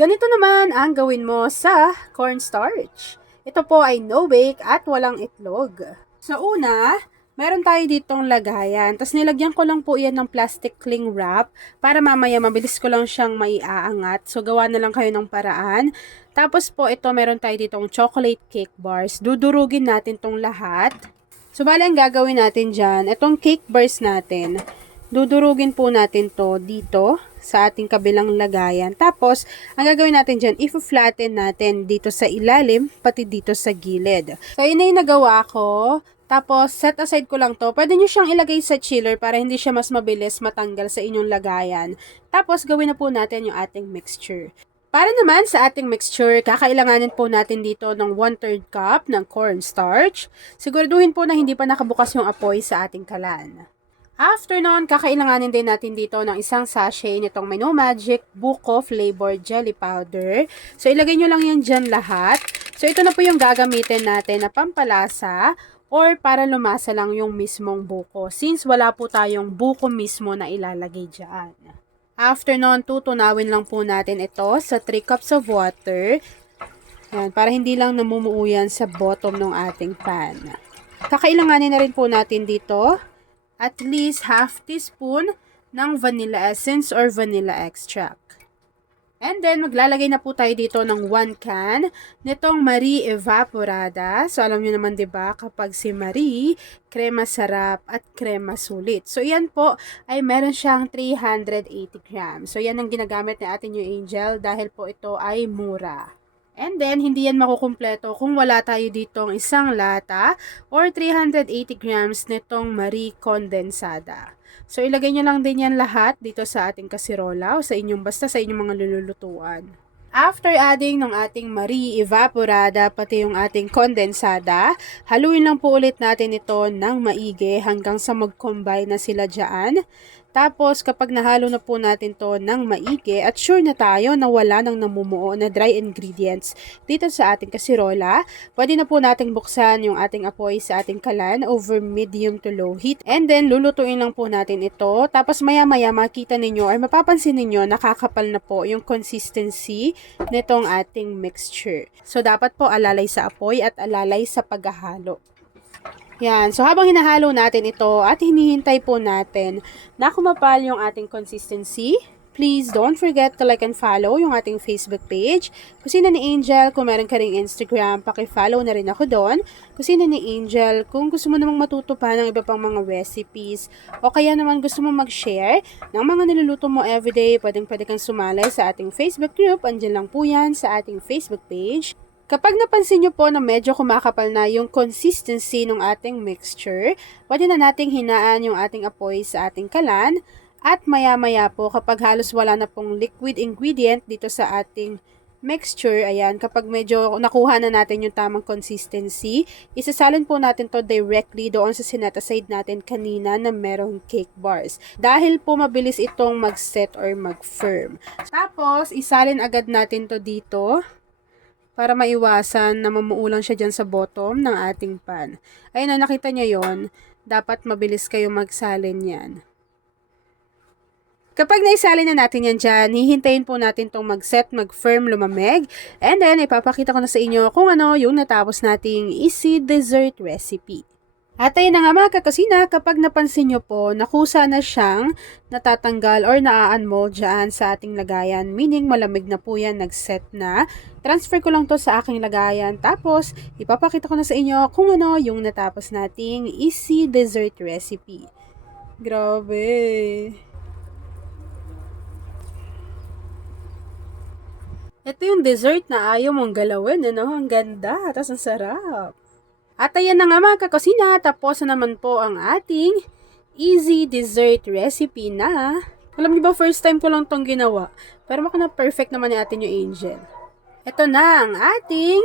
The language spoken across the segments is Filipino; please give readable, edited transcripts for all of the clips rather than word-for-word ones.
Ganito naman ang gawin mo sa cornstarch. Ito po ay no-bake at walang itlog. Sa una, meron tayo ditong lagayan. Tapos nilagyan ko lang po yan ng plastic cling wrap para mamaya mabilis ko lang siyang maiaangat. So gawa na lang kayo ng paraan. Tapos po ito meron tayo ditong chocolate cake bars. Dudurugin natin tong lahat. So bali ang gagawin natin dyan, itong cake bars natin, dudurugin po natin to dito sa ating kabilang lagayan. Tapos, ang gagawin natin dyan, i-flatten natin dito sa ilalim, pati dito sa gilid. So, yun na yung nagawa ko. Tapos, set aside ko lang to. Pwede nyo siyang ilagay sa chiller para hindi siya mas mabilis matanggal sa inyong lagayan. Tapos, gawin na po natin yung ating mixture. Para naman sa ating mixture, kakailanganin po natin dito ng 1/3 cup ng cornstarch. Siguraduhin po na hindi pa nakabukas yung apoy sa ating kalan. After nun, kakailanganin din natin dito ng isang sachet nitong Mino Magic Buko Flavored Jelly Powder. So, ilagay nyo lang yan dyan lahat. So, ito na po yung gagamitin natin na pampalasa or para lumasa lang yung mismong buko. Since wala po tayong buko mismo na ilalagay dyan. After nun, tutunawin lang po natin ito sa 3 cups of water. Yan, para hindi lang namumuo yan sa bottom ng ating pan. Kakailanganin na rin po natin dito at least half teaspoon ng vanilla essence or vanilla extract. And then, maglalagay na po tayo dito ng 1 can nitong Marie Evaporada. So, alam nyo naman, 'di ba, kapag si Marie, krema sarap at krema sulit. So, yan po ay meron siyang 380 grams. So, yan ang ginagamit ni Ate New Angel dahil po ito ay mura. And then, hindi yan makukumpleto kung wala tayo ditong isang lata or 380 grams nitong Marie Condensada. So, ilagay nyo lang din yan lahat dito sa ating kasirola o sa inyong basta sa inyong mga lululutuan. After adding ng ating Marie Evaporada pati yung ating kondensada, haluin lang po ulit natin ito ng maigi hanggang sa mag-combine na sila dyan. Tapos, kapag nahalo na po natin to ng maigi at sure na tayo na wala nang namumuo na dry ingredients dito sa ating kasirola, pwede na po nating buksan yung ating apoy sa ating kalan over medium to low heat. And then, lulutuin lang po natin ito. Tapos, maya-maya makita ninyo or mapapansin ninyo nakakapal na po yung consistency nitong ating mixture. So, dapat po alalay sa apoy at alalay sa paghahalo. Yan. So, habang hinahalo natin ito at hinihintay po natin na kumapal yung ating consistency, please don't forget to like and follow yung ating Facebook page. Kusina ni Angel, kung meron ka ring Instagram, paki-follow na rin ako doon. Kusina ni Angel, kung gusto mo namang matuto pa ng iba pang mga recipes, o kaya naman gusto mo mag-share ng mga niluluto mo everyday, pwede kang sumali sa ating Facebook group. Andiyan lang po yan sa ating Facebook page. Kapag napansin nyo po na medyo kumakapal na yung consistency ng ating mixture, pwede na nating hinaan yung ating apoy sa ating kalan. At maya-maya po kapag halos wala na pong liquid ingredient dito sa ating mixture, ayan, kapag medyo nakuha na natin yung tamang consistency, isasalin po natin to directly doon sa sinet aside natin kanina na merong cake bars. Dahil po mabilis itong mag-set or mag-firm. Tapos, isalin agad natin to dito para maiwasan na mamuulan siya dyan sa bottom ng ating pan. Ayun na, nakita nyo yon. Dapat mabilis kayo magsalin yan. Kapag naisalin na natin yan dyan, hihintayin po natin itong mag-set, mag-firm, lumamig. And then, ipapakita ko na sa inyo kung ano yung natapos nating easy dessert recipe. At ayun na nga mga kakasina, kapag napansin nyo po, nakusa na siyang natatanggal or naa-unmold dyan sa ating lagayan. Meaning, malamig na po yan, nag-set na. Transfer ko lang to sa aking lagayan. Tapos, ipapakita ko na sa inyo kung ano yung natapos nating easy dessert recipe. Grabe! Ito yung dessert na ayaw mong galawin, ano? Ang ganda, tapos ang sarap. At ayan na nga mga kakasina, tapos na naman po ang ating easy dessert recipe na. Alam niyo ba, first time ko lang tong ginawa. Pero maka na perfect naman ni Ate New Angel. Ito na ang ating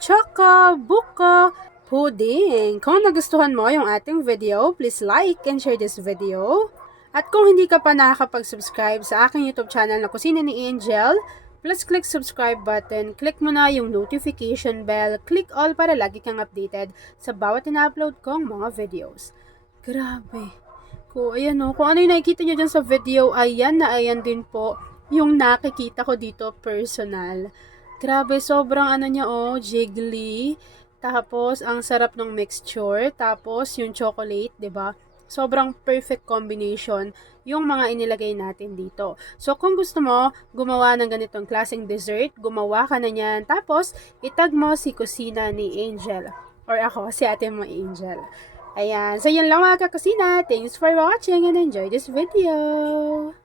Choco Buko Pudding. Kung nagustuhan mo yung ating video, please like and share this video. At kung hindi ka pa nakakapag-subscribe sa aking YouTube channel na Kusina ni Angel, please click subscribe button, click mo na yung notification bell, click all para lagi kang updated sa bawat ina-upload kong mga videos. Grabe. Ayan o, kung ano yung nakikita nyo dyan sa video, ayan na ayan din po yung nakikita ko dito personal. Grabe, sobrang ano niya jiggly. Tapos, ang sarap ng mixture. Tapos, yung chocolate, 'di ba? Sobrang perfect combination yung mga inilagay natin dito. So, kung gusto mo gumawa ng ganitong klaseng dessert, gumawa ka na niyan. Tapos, itag mo si kusina ni Angel. Or ako, si ate mo Angel. Ayan. So, yun lang mga kakusina. Thanks for watching and enjoy this video.